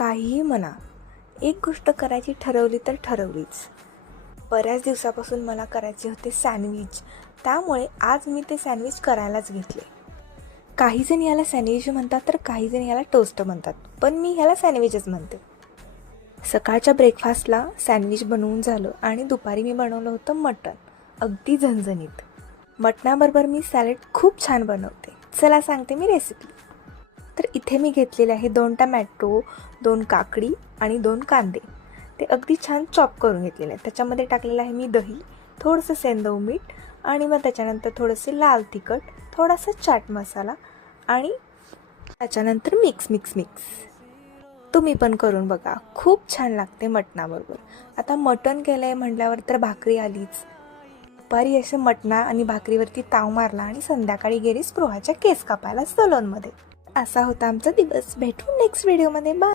काहीही म्हणा, एक गोष्ट करायची ठरवली तर ठरवलीच. बऱ्याच दिवसापासून मला करायचे होते सँडविच, त्यामुळे आज मी ते सँडविच करायलाच घेतले. काहीजण याला सँडविच म्हणतात तर काहीजण याला टोस्ट म्हणतात, पण मी ह्याला सँडविचच म्हणते. सकाळच्या ब्रेकफास्टला सँडविच बनवून झालं आणि दुपारी मी बनवलं होतं मटण, अगदी झणझणीत. मटणाबरोबर मी सॅलड खूप छान बनवते. चला सांगते मी रेसिपी. तर इथे मी घेतलेले आहे 2 टमॅटो, 2 काकडी आणि 2 कांदे. ते अगदी छान चॉप करून घेतलेले आहेत. त्याच्यामध्ये टाकलेलं आहे मी दही, थोडंसं सेंधव मीठ आणि मग त्याच्यानंतर थोडंसे लाल तिखट, थोडासा चाट मसाला आणि त्याच्यानंतर मिक्स. तुम्ही पण करून बघा, खूप छान लागते मटणाबरोबर. आता मटण केलं आहे म्हटल्यावर तर भाकरी आलीच. दुपारी असे मटणा आणि भाकरीवरती ताव मारला आणि संध्याकाळी गेली स्पृहाच्या केस कापायला सलोनमध्ये. असा होता आमचा दिवस. भेटू नेक्स्ट व्हिडिओमध्ये. बाय.